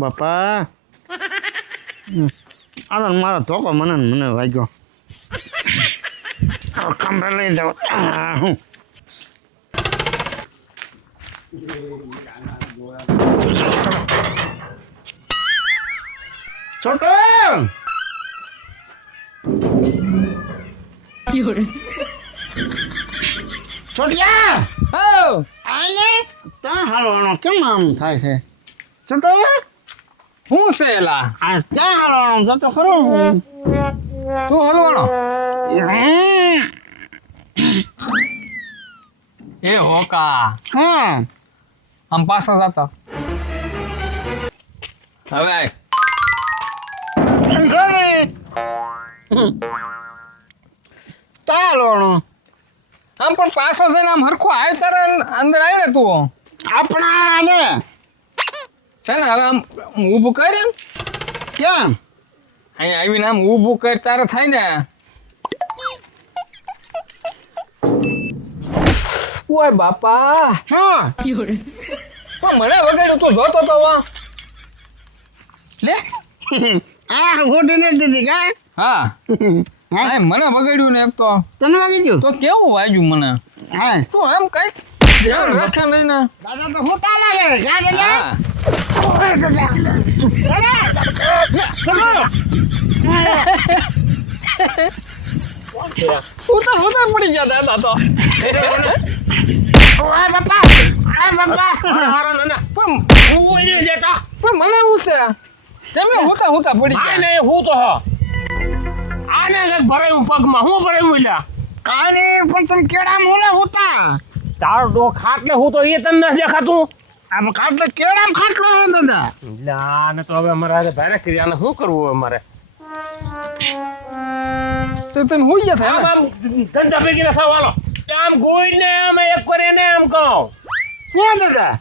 બાપા આનો મારો ધોકો મને વાગ્યો. ખંભે લઈ જાવ. છોટો છોટિયા આલે તા હાલવાનો કેમ આમ થાય છે છોટો? શું છે એલા? આ ત્યાં હાલવાનો જતો ખરો. તું હલવાનો? એ હોકા હા આમ પાછો જતો. હવે આય. ચાલો આમ પણ પાછો જઈને આમ હરખો આય તારે અંદર આય ને તું આપણા ને છે ને હવે આમ ઊભું કર એમ કેમ અહીંયા આવીને આમ ઊભું કર તારે થાય ને. ઓય બાપા હા પણ મને વગાડ્યું તું જોતો તો વા. લે આ ખોટી નથી દીધી કા હા હા આ મને વગાડ્યું ને એક તો તને વાગી ગયું તો કેવું વાગ્યું મને. હા તું આમ કઈ ધ્યાન રાખે નહીં ને. દાદા તો હું તાલા લે કા લે હા ઉતર પડી ગયા દાદા તો. ઓય બાપા પણ મને એવું છે તમે હુતા પડી ગયા. હું તો આને ભરાયું પગમાં હું ભરાયું લ્યા કાલે પણ તમે કેડા મોલે હોતા તારો ડો ખાટલે હું તો એ તને નથી દેખાતું. આમ ખાટલે કેડામ ખાટલો હે દાદા. આને તો હવે અમારે ભારે કરી આને શું કરવું હવે મારે? તો તમે હુઈ ગયા આમ થાય આમ ધંધા ભેગી ના સવાલો આમ ગોઈને આમ એક કરીને આમ કહો કોણ દાદા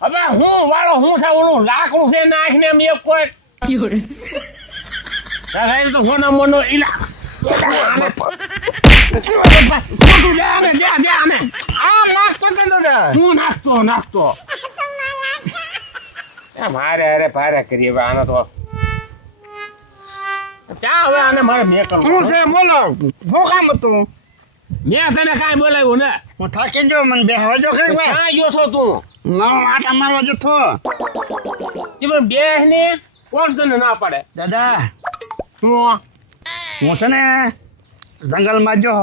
હવે હું વાળો હું છે ઓલું લાકડું છે નાખને એમ એક કોઈ દાદા તો ફોન મોનો ઈલા આ નાસ્તો દે દાદા હું નાખતો મારે અરે ભારે કરીએ હવે આને તો ક્યાં હવે આને મારે મેં શું કરવું છે બોલો શું કામ હતું મેં તને કાંઈ બોલાવ્યું ને હું થાકી ગયો મને બેહવા જો ખરી ભાઈ ક્યાં ગયો છો તું ના આટા મારવા જો થો એ પણ બેહ ને કોણ તને ના પાડે દાદા શું હું છે ને જંગલમાં જો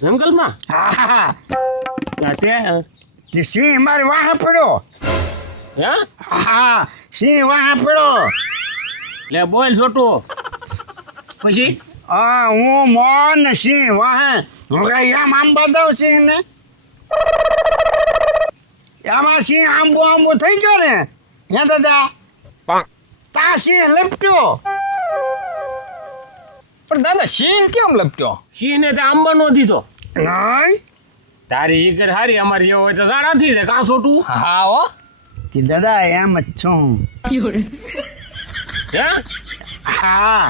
જંગલમાં હા તે સિંહ મારી વાહ પડ્યો હે હા સિંહ વાહ પડ્યો લે બોલ છોટું પછી હા હું મોન સિંહ વાહ હું કઈ આમ આંબા દઉં સિંહ ને આમાં સિંહ આંબો થઈ ગયો ને હે દાદા તા સિંહ લપટ્યો પણ દાદા સિંહ કેમ લપટ્યો? સિંહ ને તે આંબા નો દીધો નહીં તારી જીગર હારી અમારી જેવો હોય તો સારાથી રે કાં છોટું હા હો તે દાદા એમ જ છું હે હા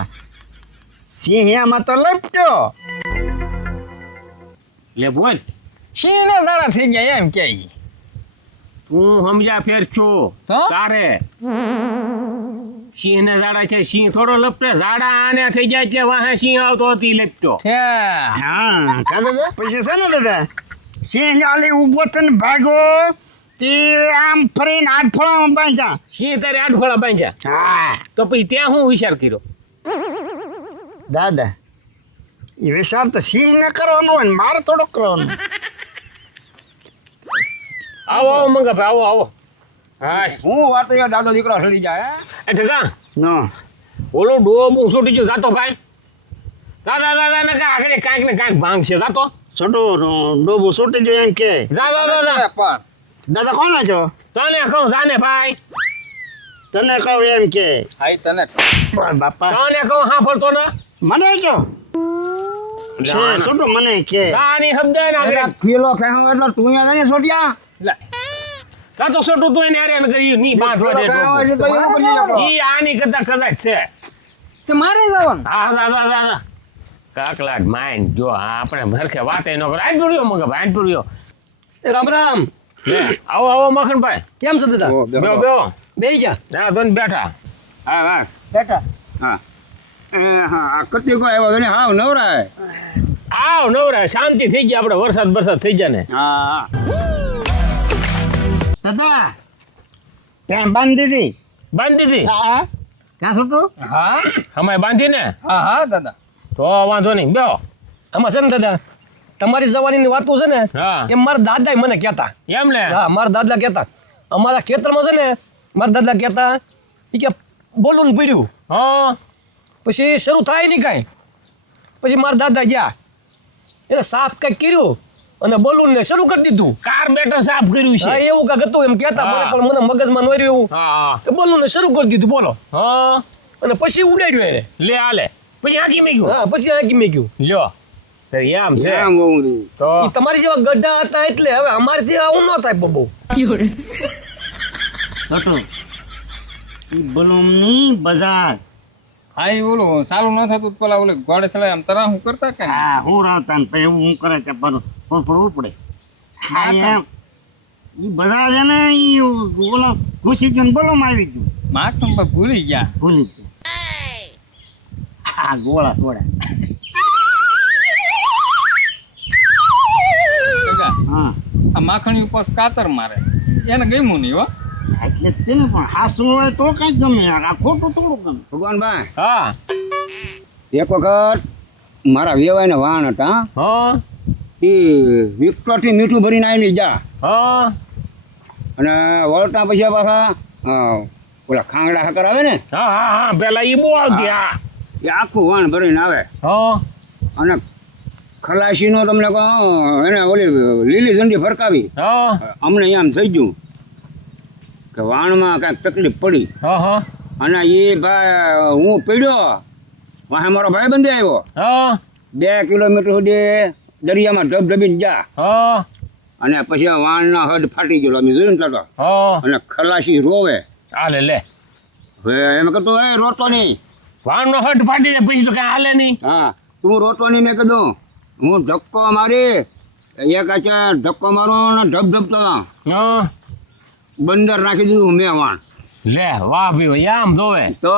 સિંહ એમાં તો લપટ્યો લે બોલ સિંહ ને સારા થઈ ગયા એમ કે તું સમજ્યા ફેર છો તો? તારે સિંહ ને ઝાડા છે સિંહ થોડો લપટે ઝાડા આને થઈ જાય છે વાહે સિંહ આવતો હતી લપટ્યો હા કા દાદા પછી છે ને દાદા સિંહ આલી ઊભો થઈને ભાગ્યો તે આમ ફરીને આઠફળામાં બાંધ્યા સિંહ તારે આડફળા બાંધ્યા હા તો પછી ત્યાં હું વિચાર કર્યો દાદા એ વિચાર તો સિંહ ને કરવાનો હોય ને મારે થોડો કરવાનો આવો આવો મંગા ભાઈ આવો હા હું વાત યાર દાદો દીકરો સડી જાય એ ઠગા નો ઓલો ડોબું છોટી ગયો જાતો ભાઈ દાદા દાદા ને આગળ કાંઈક ને કાંઈક ભાંગ છે જાતો છોટો ડોબો છૂટી ગયો એમ કે દાદા દાદા પણ દાદા કોણ છો તને કહું જાને ભાઈ તને કહું એમ કે આઈ તને બાપા તને કહું હા ફરતો ને મને છો છે છોટો મને કે જાની શબ્દ ને આગળ કિલો કહું એટલે તું અહીંયા નહીં છોટ્યા લે જાતો છોટું તું એને હેરાન કરી ની બાંધવા દે ઈ આની કરતા કદાચ છે તે મારે જવાનું હા દાદા દાદા કાકલાટ માઈન જો આ આપણે ભરખે વાતે ન કરે આજ પૂર્યો મગા ભાઈ આજ પૂર્યો એ રામ રામ. લે આવો આવો મખણભાઈ કેમ છો દાદા? બેહો બેહો બેહી ગયા. ના તો બેઠા હા હા બેટા. હા હા કતી કોઈ આવ્યો ને હા નવરાય આવ નવરા શાંતિ થઈ ગયા આપણે વરસાદ થઈ જાય ને હા દાદા ત્યાં બાંધી દીધી બાંધી દીધી હા ક્યાં છોટું હા અમાય બાંધી ને હા હા દાદા. તો વાંધો નહીં બેહો આમાં છે ને દાદા તમારી જવાનીની વાતો છે ને હા એમ મારા દાદા મને કહેતા. એમ ને હા મારા દાદા કહેતા અમારા ખેતરમાં છે ને મારા દાદા કહેતા એ કે બોલું ને પીડ્યું હા પછી શરૂ થાય નહીં કાંઈ પછી મારા દાદા ગયા એને સાફ કંઈક કર્યું અને બોલું ને શરૂ કરી દીધું. કાર્બેટર સાફ કર્યું હા છે એવું કાંઈક હતું એમ કહેતા મને હા. પણ મને મગજમાં ન રહ્યું એવું હા તો બોલું ને શરૂ કરી દીધું બોલો હા અને પછી ઉડાડ્યું એને. લે આલે પછી આખી મેં ગયું હા પછી આંકી મેં ગયું લ્યો તો એમ છે એમ બહુ બધું. તો ઈ તમારી જેવા ગઢા હતા એટલે હવે અમારથી આવું ન થાય બહુ. છોટું એ બલૂમની બજાર હા એ ઓલું ચાલુ ન થતું પેલા ઓલે ઘોડે ચલાય આમ તરા હું કરતા કે હા હું રાવતા ને પછી હું કરે છે પર પડે હા એમ એ બજાર છે ને એ ઓલા ઘૂસી ગયું ને બલૂમ આવી ગયું માખણ પર ભૂલી ગયા. ભૂલી ગયું હા ગોળા થોડા હા આ માખણી ઉપર કાતર મારે એને ગમ્યું નહીં હો. એટલે જ તેને પણ હાસું હોય તો કઈ ગમે યાર આ ખોટું થોડું ગમે ભગવાનભાઈ હા એક વખત મારા વેવાયના વાણ હતા હા એ વિકટોથી મીઠું ભરીને આવેલી જા હા અને વળતા પછી પાછા ઓલા ખાંગડા હાકર આવે ને હા હા હા પેલા ઈ બહુ આવતી હા એ આખું વાણ ભરીને આવે હા અને ખલાસીનો તમને કહો એને ઓલી લીલી ઝંડી ફરકાવી હા અમને એમ થઈ ગયું કે વાણમાં કાંઈક તકલીફ પડી હા હા અને એ ભાઈ હું પડ્યો વાહે મારો ભાઈ બંધી આવ્યો હા 2 કિલોમીટર સુધી દરિયામાં ઢબઢબીને જા હા અને પછી આ વાણના હદ ફાટી ગયો અમે જોયું ને તો હા અને ખલાસી રોવે હાલે લે હવે એમ કહેતો એ રોતો નહીં વાણનો હટ ફાટી જાય પછી તો કઈ હાલે નહીં હા તું રોતો નહીં મેં કીધું હું ધક્કો મારી એક આચા ધક્કો મારું ને ઢબઢબતો હા બંદર નાખી દીધું મેં વાણ લે વાહ ભાઈ આમ જોવે તો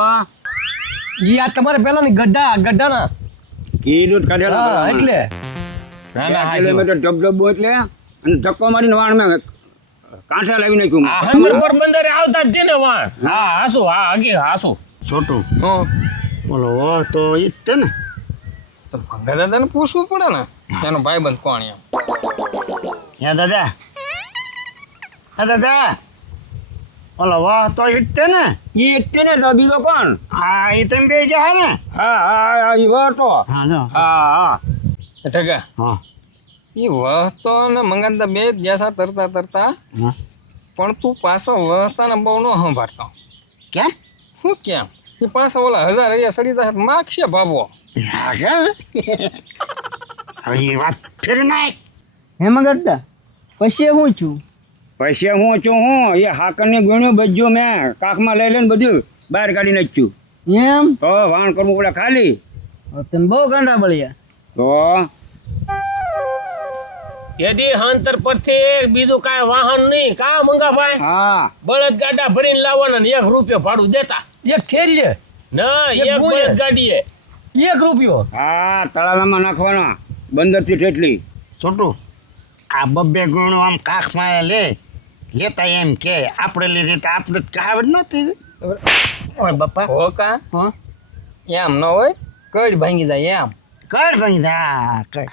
ઈ આ તમારે પેલાની ગઢાના કીધું જ કાઢેલા હા વાણ. એટલે ના 2 ના હાચું. કિલોમીટર ઢબઢબો એટલે અને ધક્કો મારીને વાણ મેં કાંઠે લાવી નાખ્યું આ હંદર પર બંદરે આવતા જ છે ને વાણ હા હાસુ હા હગી હાસુ છોટું હા બોલો ઓ તો એ જ તે ને તો ભંગા દાદાને પૂછવું પડે ને એનો ભાઈબંધ કોણ એમ. હે દાદા હે દાદા બોલો વાહ તો એ જ તે ને એ તેને તો બીજો કોણ હા એ તમે બે ગયા ને હા હા એ વાતો હા જો હા હા ઠગા હા એ વહતો ને મંગાતા બે જ જ્યાં તરતા હા પણ તું પાછો વહતા ને બહુ ન સંભાળતો. કેમ શું કેમ એ પાછો ઓલા 1000 અહીંયા સડી જાય માગશે ભાવો. હા કે હવે એ વાત ફેર નાખ હે મગદા પછી હું છું પૈસે હું છું હું એ હાકરની ગુણ્યું બજ્યું મેં કાખમાં લઈ લઈને બધું બહાર કાઢી નાખ્યું એમ તો વાણ કરવું પડે ખાલી તમે બહુ ગાંડા બળ્યા તો યદી હંતર પરથી બીજું કાંઈ વાહન નહીં કા મંગાભાઈ હા બળદ ગાડા ભરીને લાવવાના ને 1 રૂપિયો ભાડું દેતા એક થેલીએ ના એક એક બોલે. બળદ ગાડીએ 1 રૂપિયો. હા તળાવમાં નાખવાના બંદરથી ઠેઠલી છોટું આ બબ્બે ગુણો આમ કાખમાં લેતા એમ કે આપણે લીધી તો આપણે જ કહાવત નહોતી ઓય બાપા હો કા હા એમ ન હોય કઈ ભાંગી જાય એમ. કર ભાઈ હા કર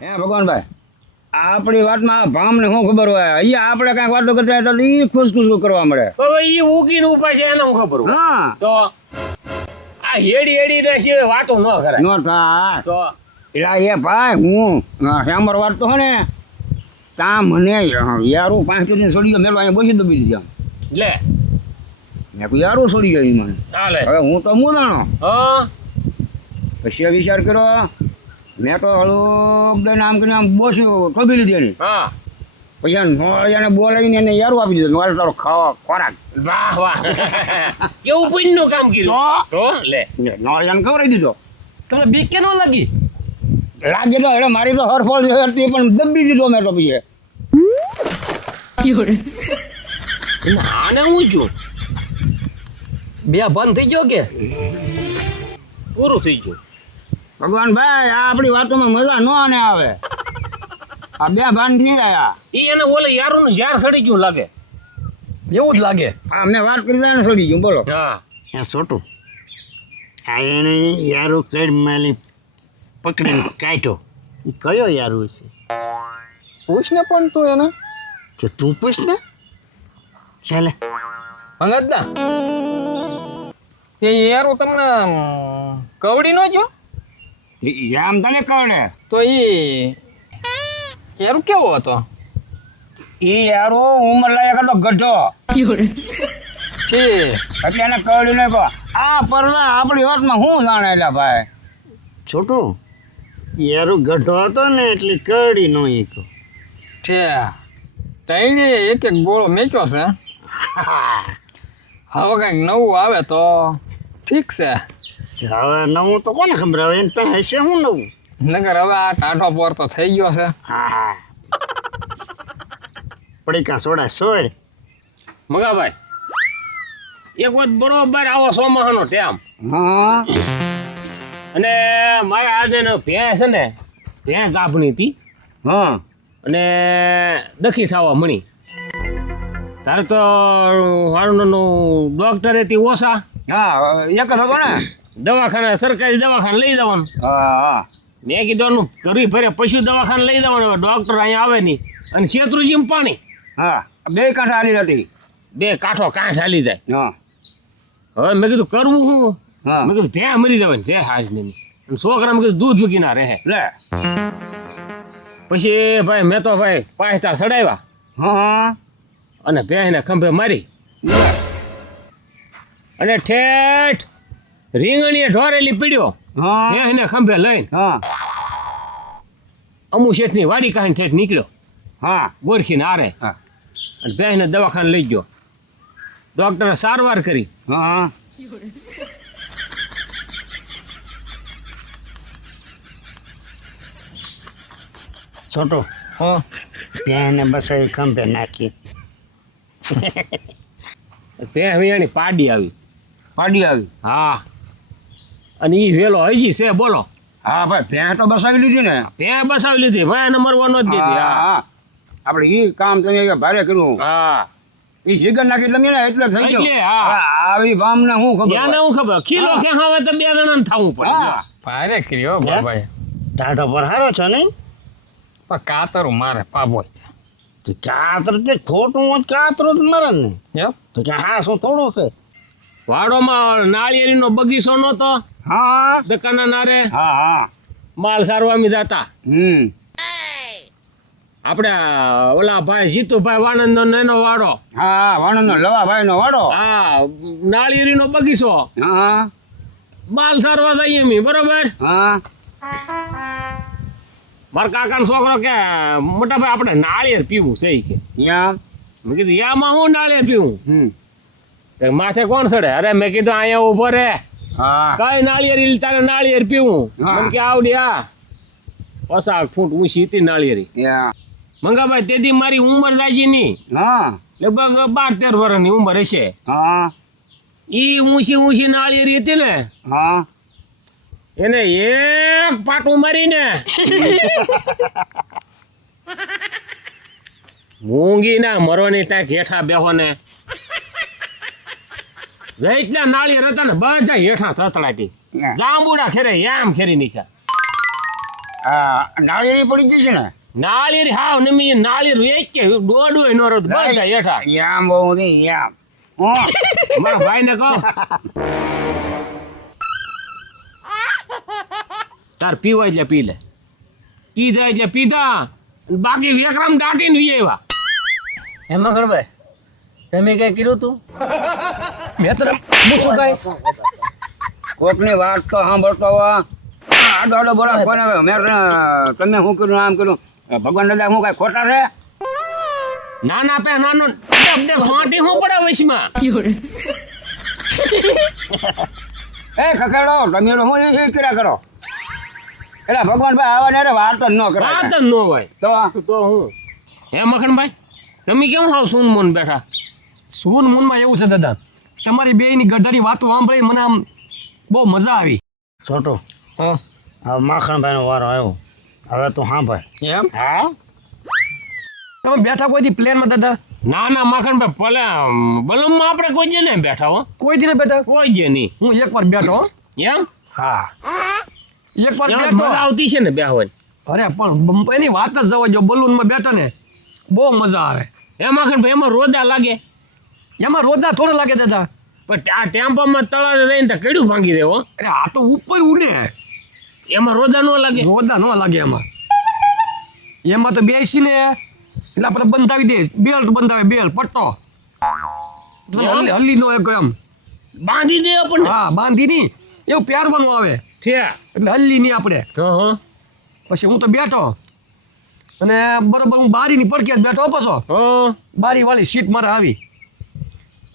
હે ભગવાનભાઈ આપણી વાતમાં ભામને શું ખબર હોય અહીંયા આપણે કાંઈક વાતો કરતા હોય તો એ ખુશ કરવા મળે હવે ઈ ઉગીને ઉપાય છે એને હું ખબર હોય હા તો આ હેડી ને સિવાય વાતો ન કરાય નો થાય તો એટલે એ ભાઈ હું શ્યામર વાળતો હો ને ત્યાં મને યારું 5 સુધી છોડી ગયો મેલો અહીંયા બસી દબી દીધા લે મેં કહ્યું યારું છોડી ગયો ઈ મને હાલે હવે હું તો મુદાણો હા પછી વિચાર કર્યો મેં તો હળુક દઈને આમ કરીને આમ બોસી થોભી લીધી એની હા પછી આ નોળિયાને બોલાવીને એને યારું આપી દીધું નોળ તારો ખાવા ખોરાક વાહ વાહ કેવું પુણ્યનું કામ કર્યું તો લે નોળિયાને ખવડાવી દીધો તમને બીક કે ન લાગી? લાગે તો એટલે મારી તો હરફળ હતી પણ દબી દીધો મેં તો પછી આને હું છું બે બંધ થઈ ગયો કે પૂરું થઈ ગયું. ભગવાન ભાઈ આ આપણી વાતોમાં મજા ન આને આવે આ બે ભાન થઈ ગયા ઈ એને ઓલે યારું ઝાર સડી ગયું લાગે. એવું જ લાગે. હા મેં વાત કરી ને સડી ગયું બોલો હા ત્યાં છોટું આ એને યારું કઈ માલી પકડીને કાઢ્યો એ કયો યારું છે પૂછ ને પણ તું એને કે તું પૂછ ને ચાલે ભગતદા તે યારો તમને કવડી નો જો આમ તને કવડે તો ઈ યારો કેવો હતો? એ યારો ઉંમર લાયક હતો ગઢો છે એટલે એને કવડી નહીં કહો આ પરદા આપણી વાતમાં શું જાણે એટલે ભાઈ છોટું યારું ગઢો હતો ને એટલે કડી નો એક છે તઈને એક એક ગોળો મેક્યો છે. હવે કંઈક નવું આવે તો ઠીક છે, હવે નવું તો કોને ખબર હવે એને પાસે હશે શું નવું. નગર હવે આ ટાઢો પોર તો થઈ ગયો છે. હા પડીકા સોડા સોડ મગાભાઈ એક વખત બરોબર આવો સોમાહાનો ટેમ હા અને મારે આજે ને ભેંસ છે ને ભેંસ ગાભણી હતી હા અને દખી થવા મણી તારે તો વાળું ડોક્ટર હતી ઓછા હા એક જ હતો ને દવાખાના સરકારી દવાખાને લઈ જવાનું. હા હા મેં કીધું કરવી ફરે પશુ દવાખાને લઈ જવાનું. હવે ડોક્ટર અહીંયા આવે નહીં અને શેત્રુજીમાં પાણી હા બે કાંઠા આલી હતી બે કાંઠો કાંઠ હાલી જાય. હા હવે મેં કીધું કરવું શું? હા મેં કીધું ત્યાં મરી જવાની ત્યાં હાજ નહીં અને છોકરા મેં કીધું દૂધ મૂકી ના રહે. લે પછી ભાઈ મેં તો ભાઈ પાયતા ચડાવ્યા હા અને ભેંસને ખંભે મારી અને ઠેઠ રીંગણીએ ઢોરેલી પીડ્યો હા ભેંસને ખંભે લઈને હા અમુ શેઠની વાડી કાઢીને ઠેઠ નીકળ્યો હા ગોરખીને આરે હા અને ભેંસને દવાખાને લઈ ગયો. ડૉક્ટરે સારવાર કરી. હા છોટો હા બેને બસાવી ખંભે નાખી ભેંસ વિયાણી પાડી આવી. પાડી આવી હા અને એ વેલો હજી છે બોલો. હા ભાઈ ભેં તો બસાવી લીધી ને ભેંસ બસાવી લીધી ભાઈ એને મરવા ન જ દીધી. હા હા હા આપણે એ કામ તમે ભારે કર્યું હા એ શીગર નાખી એટલે મેં એટલે થઈ ગયો એટલે હા. હા, આવી ભામને શું ખબર યાને હું ખબર ખીલો હા. ક્યાં આવે તો બે જણાને થવું પડે. હા ભારે કર્યો બાબાએ, ટાઢો પર હારો છો નહીં પણ કાતરું મારે પાબો તો કાતર તે ખોટું હોય કાતરો જ મરે ને એમ તો કે હા શું થોડું છે વાડોમાં નાળિયેરીનો બગીચો નહોતો હા દુકાના નારે હા હા માલ સારવામી જતા. હમ આપણે ઓલા ભાઈ જીતુભાઈ વાણંદ એનો વાડો. હા વાણંદનો લવાભાઈ નો વાડો હા નાળિયેરીનો બગીચો હા માલ સારવા જઈએ મી બરોબર. હા મારા કાકાનો છોકરો કે મોટા ભાઈ આપણે નાળિયેર પીવું છે ઈ કે. યા મેં કીધું યામાં હું નાળિયેર પીવું? હમ તો માથે કોણ ચડે? અરે મેં કીધું અહીંયા ઉભો રે હા કઈ નાળિયેરી તારે નાળિયેર પીવું? હા. મને કે આવડી આ 50 ફૂટ ઊંચી હતી નાળિયેરી. યા મંગાભાઈ તેથી મારી ઉંમર દાજી ની હા લગભગ 12-13 વર્ષની ઉંમર હશે. હા ઈ ઊંચી નાળિયેરી હતી ને હા એને એક પાટું મારીને મૂંગી ના મરવાની ત્યાં હેઠા બેહો ને જેટલા નાળિયેર હતા ને બધા હેઠા થતડાટી યા. જાંબુડા ખેરે આમ ખેરી નીખ્યા. હા નાળિયેરી પડી ગઈ છે ને નાળિયેરી હાવ નમી નાળિયેર વેચ કે દોડું નો રોજ બધા હેઠા. યામ બહુ નહીં યામ હા મારા ભાઈ ને કહો તાર પીવા એટલે પી લે, પીધા એટલે પીધા, બાકી વેકરામ દાટીને વી આવ્યા. એમાં ખરભાઈ તમે કઈ કર્યું તું? મેં તને પૂછું કઈ? કોકની વાત તો સાંભળતો હોવા આડો આડો બોલા કોને મેં તમે શું કર્યું આમ કર્યું ભગવાન દાદા હું કાંઈ ખોટા છે નાના પે નાનો ફાંટી હું પડે વશમાં એ ખખેડો તમે હું એ કર્યા કરો એટલે ભગવાન ભાઈ આવા ને વાત જ ન કરે વાત જ ન હોય તો હું હે મખણભાઈ તમે કેમ હાવ સૂન મોન બેઠા સૂન મૂનમાં એવું છે દાદા તમારી બેયની ગઢારી વાતો સાંભળી મને આમ બહુ મજા આવી. છોટો હા હવે માખણભાઈનો વારો આવ્યો. હવે તું સાંભળ. એમ હા તમે બેઠા કોઈ દી પ્લેનમાં દાદા? ના ના મખણભાઈ ભલે બલમમાં આપણે કોઈ જે નહીં બેઠા હો કોઈ દી નહીં બેઠા? કોઈ જે નહીં હું એકવાર બેઠો હો. એમ હા એકવાર એમાં બેઠો. મજા આવતી છે ને બેહવાની અરે પણ એની વાત જ જવા જો બલૂનમાં બેઠા ને બહુ મજા આવે. એ મખણભાઈ એમાં રોદા લાગે એમાં રોદા થોડા લાગે દાદા. પણ આ ટેમ્પામાં તળાવે જઈને તો કડ્યું ભાંગી દેવો અરે આ તો ઉપર ઉડે, એમાં રોદા ન લાગે રોદા ન લાગે એમાં. એમાં તો બેસીને એટલે આપણે બંધાવી દે, બેલ્ટ બંધાવે, બેલ્ટ પટ્ટો હલ્લી નો એક એમ બાંધી દે આપણને હા બાંધી ની એવું પહેરવાનું આવે છે એટલે હલ્લી નહીં આપણે. હા પછી હું તો બેઠો અને બરોબર હું બારીની પડકે જ બેઠો પાછો. હા બારી વાળી સીટ મારે આવી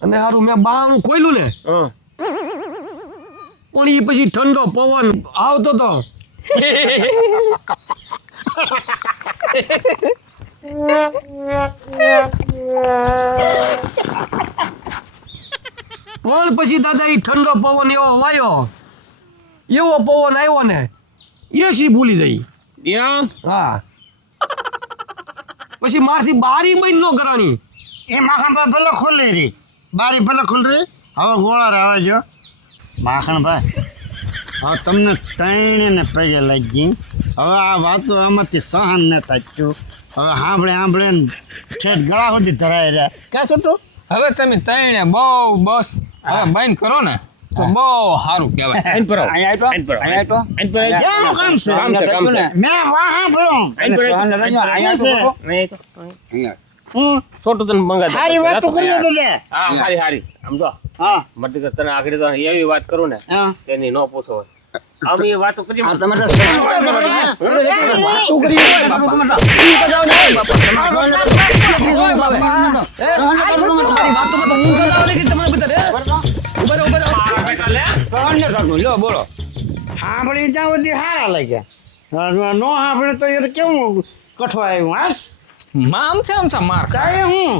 અને સારું મેં બારણું ખોલ્યું ને હા પણ એ પછી ઠંડો પવન આવતો તો પણ પછી દાદા એ ઠંડો પવન એવો વાયો, એવો પવન આવ્યો ને એસી ભૂલી જઈ. એમ હા પછી મારથી બારી બંધ ન કરાણી. એ માખણભાઈ ભલે ખોલી રહી, બારી ભલે ખુલી રહી. હવે ગોળા આવે જો માખણભાઈ. હવે તમને ત્રણેયને પગે લાગી ગઈ. હવે આ વાતો આમાંથી સહન ન થતું. હવે સાંભળે ને ઠેઠ ગળા સુધી ધરાઈ રહ્યા. ક્યાં છોટું હવે તમે તઈને બહુ બસ હવે બંધ કરો ને તો બહુ સારું કહેવાય. આઈન પર આવો. અહીંયા આઈન પર આવો. અહીંયા તો આઈન પર આવો. ક્યાંનું કામ છે? કામ છે, કામ છે. મેં વાહ સાંભળો. આઈન પર આવો. અહીંયા તો છે. નહીં તો અહીંયા હું છોટું તને મંગા સારી વાતો કરી દે. હા હારી હારી આમ જો હા મત કર તને આગળ તો એવી વાત કરું ને હા તેની નો પૂછો હોય આમ એ વાતો કરી તમે તો શું કરી લો બોલો સાંભળી ત્યાં સુધી સારા લાગ્યા. નો સાંભળે તો એ તો કેવું કઠવા આવ્યું. હા આમ છે માર ચાલે હું